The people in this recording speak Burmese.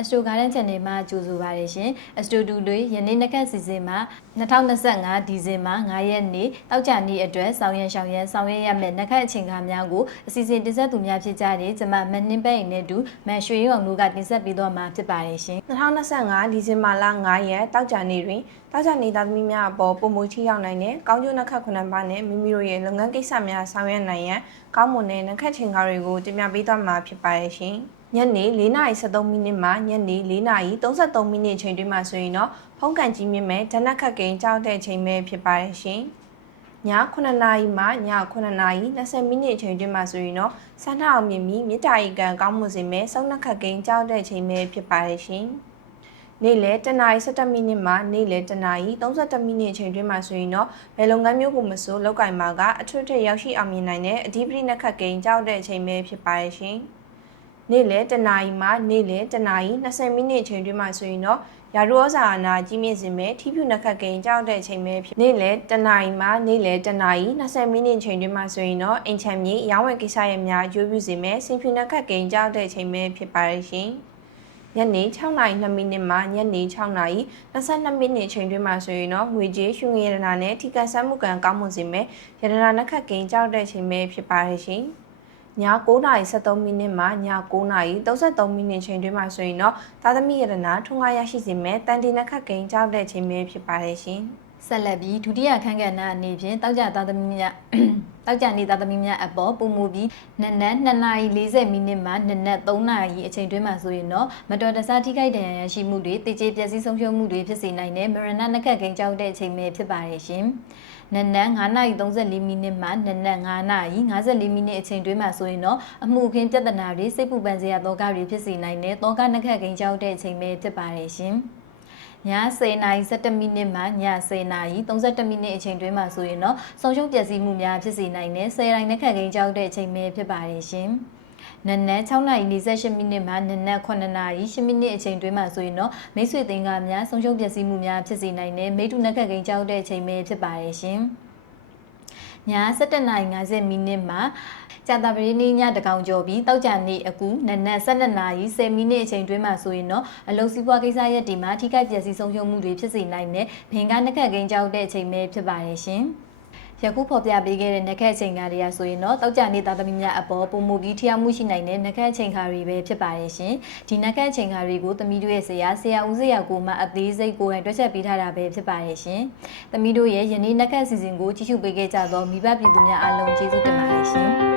Astro Garden Channel မှာကြိုဆိုပါရရှင်။ Astro 2တွေယနေ့နက်ခတ်စီစဉ်မှာ2025ဒီဇင်ဘာ9ရက်နေ့တောက်ကြနေ့အတွက်ဆောင်ရွက်ရမယ့်နက်ခတ်အချိန်ကားများကိုအစီအစဉ်တင်ဆက်သူများဖြစ်ကြတဲ့ကျမမနှင်းပဲ့အိမ်နဲ့တူမန်ရွှေရောင်တို့ကတင်ဆက်ပေးသွားမှာဖြစ်ပါရရှင်။2025ဒီဇင်ဘာလ9ရက်တောက်ကြနေ့တွင်တောက်ကြနေသားသမီးများအပေါ်ပုံမူချီရောက်နိုင်တဲ့ကောင်းကျိုးနက်ခတ်9ပါးနဲ့မိမိတို့ရဲ့လုပ်ငန်းကိစ္စများဆောင်ရွက်နိုင်ရန်ကောင်းမွန်တဲ့နက်ခတ်ချိန်ကားတွေကိုတင်ပြပေးသွားမှာဖြစ်ပါရရှင်။ညနေ4:73မိနစ်မှညနေ4:33မိနစ်ချိန်တွင်မှဆိုရင်တော့ဖုန်းကန်ကြီးမြင့်မဲ့ဓနက်ခတ်ကိန်းကြောက်တဲ့အချိန်ပဲဖြစ်ပါရရှင်။ည9:00နာရီမှည9:20မိနစ်ချိန်တွင်မှဆိုရင်တော့ဆန္ဒအောင်မြင်ပြီးမြေတားရီကန်ကောင်းမွန်စေမဲ့စုံနက်ခတ်ကိန်းကြောက်တဲ့အချိန်ပဲဖြစ်ပါရရှင်။နေ့လယ်10:17မိနစ်မှနေ့လယ်10:31မိနစ်ချိန်တွင်မှဆိုရင်တော့ဘယ်လုပ်ငန်းမျိုးကိုမဆိုလောက်ကင်မှာကအထွတ်ထိပ်ရောက်ရှိအောင်မြင်နိုင်တဲ့အဓိပတိနက်ခတ်ကိန်းကြောက်တဲ့အချိန်ပဲဖြစ်ပါရဲ့ရှင်။နေ့လယ်10:00မှနေ့လယ်10:20မိနစ်ချိန်တွင်မှဆိုရင်တော့ရာထူးဩဇာအာဏာကြီးမြင့်စေမဲ့ထိဖြူနက်ခတ်ကိန်းကြောက်တဲ့အချိန်ပဲဖြစ်နေ့လယ်10:00မှနေ့လယ်10:20မိနစ်ချိန်တွင်မှဆိုရင်တော့အင်ချမ်းမြေရောင်းဝယ်ကိစ္စရပ်များအကျိုးပြုစေမဲ့စင်ဖြူနက်ခတ်ကိန်းကြောက်တဲ့အချိန်ပဲဖြစ်ပါရဲ့ရှင်။ညနေ6:02မိနစ်မှညနေ6:22မိနစ်ချိန်တွင်မှဆိုရင်တော့ငွေကြေးရွှေငွေရတနာနဲ့ထိကန်ဆန်းမှုကံကောင်းမွန်စေမဲ့ရတနာနက်ခတ်ကိန်းကြောက်တဲ့ချိန်ပဲဖြစ်ပါရဲ့ရှင်။ည9:73မိနစ်မှည9:33မိနစ်ချိန်တွင်မှဆိုရင်တော့သာသမီရတနာထွန်းကားရရှိစေမဲ့တန်တီနက်ခတ်ကိန်းကြောက်တဲ့ချိန်ပဲဖြစ်ပါရဲ့ရှင်။ဆက်လက်ပြီးဒုတိယခန်းကဏ္ဍအနေဖြင့်တောက်ကြသားသမီးများတောက်ကြနေသားသမီးများအပေါ်ပုံမူပြီးနနက်2:40မိနစ်မှနနက်3:00နာရီအချိန်တွင်းမှာဆိုရင်တော့မတော်တဆထိခိုက်ဒဏ်ရာရရှိမှုတွေတည်ကြည်ပျက်စီးဆုံးရှုံးမှုတွေဖြစ်စေနိုင်တဲ့မရဏနက်ခတ်ကိန်းကြောက်တဲ့အချိန်ပဲဖြစ်ပါရဲ့ရှင်။နနက်9:34မိနစ်မှနနက်9:54မိနစ်အချိန်တွင်းမှာဆိုရင်တော့အမှုအခင်းပြဿနာတွေစိတ်ပူပန်စရာသောကတွေဖြစ်စေနိုင်တဲ့သောကနက်ခတ်ကိန်းကြောက်တဲ့အချိန်ပဲဖြစ်ပါရဲ့ရှင်။ည10:17မိနစ်မှည10:32မိနစ်အချိန်တွင်းမှာဆိုရင်တော့ဆုံးရှုံးပျက်စီးမှုများဖြစ်စေနိုင်တဲ့10တိုင်းနက်ခတ်ကိန်းကြောက်တဲ့အချိန်ပဲဖြစ်ပါတယ်ရှင်။နနက်6:48မိနစ်မှနနက်9:08မိနစ်အချိန်တွင်းမှာဆိုရင်တော့မိတ်ဆွေသင်္ကာများဆုံးရှုံးပျက်စီးမှုများဖြစ်စေနိုင်တဲ့မိတ္တူနက်ခတ်ကိန်းကြောက်တဲ့အချိန်ပဲဖြစ်ပါတယ်ရှင်။ည7:50မိနစ်မှကြာတာပရိနိညတကောင်ကျော်ပြီးတောက်ကြနေအကူနနက်12:10မိနစ်အချိန်တွင်းမှာဆိုရင်တော့အလုံစီးပွားကိစ္စရပ်ဒီမှာထိခိုက်ပျက်စီးဆုံးရှုံးမှုတွေဖြစ်စေနိုင်တဲ့ဘင်္ဂနက်ခတ်ကိန်းကြောက်တဲ့အချိန်ပဲဖြစ်ပါရဲ့ရှင်။ယခုဖော်ပြပေးခဲ့တဲ့နက်ခတ်အချိန်ကားတွေကဆိုရင်တော့တောက်ကြနေသားသမီးများအပေါ်ပုံမူပြီးထျောက်မှုရှိနိုင်တဲ့နက်ခတ်အချိန်ခါတွေပဲဖြစ်ပါရဲ့ရှင်။ဒီနက်ခတ်အချိန်ခါတွေကိုသမီးတို့ရဲ့ဆရာဦးစေရကိုမှအသေးစိတ်ကိုယ်တိုင်တွက်ချက်ပေးထားတာပဲဖြစ်ပါရဲ့ရှင်။သမီးတို့ရဲ့ယနေ့နက်ခတ်အစီအစဉ်ကိုကြည့်ရှုပေးခဲ့ကြသောမိဘပြည်သူများအားလုံးကျေးဇူးတင်ပါတယ်ရှင်။